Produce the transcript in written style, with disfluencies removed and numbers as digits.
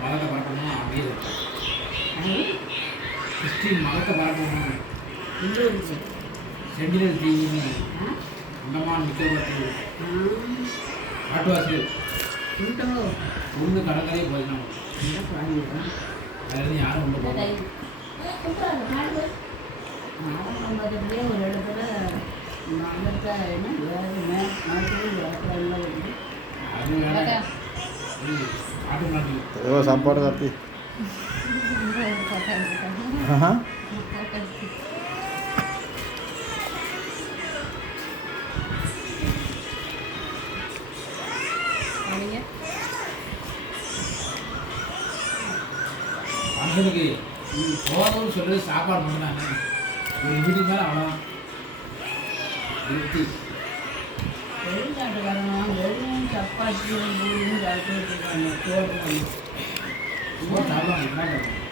மதத்தை பரப்பணும் அப்படியே கிறிஸ்டின் மதத்தை பரப்பணும் சென்டினல் டிவின்னு அந்தமான் நிக்கோபார் தீவு காட்டுவாசிகள் ஒன்று கடற்கரையே போயிடணும் அதுலேருந்து யாரும் கொண்டு போகணும் ஒரு இடத்துல சாப்பாடு காப்பி ஃபங்க்ஷனுக்கு போகணும்னு சொல்லி சாப்பாடு பண்ணுறாங்க ஒரு வீட்டுக்கு மேலே அவ்வளோ திருப்தி வெளிநாட்டுக்காரங்க வெறும் சப்பாத்தியும் பூரியும் சாப்பிட்டு இருக்காங்க சாப்பிடுவாங்க என்ன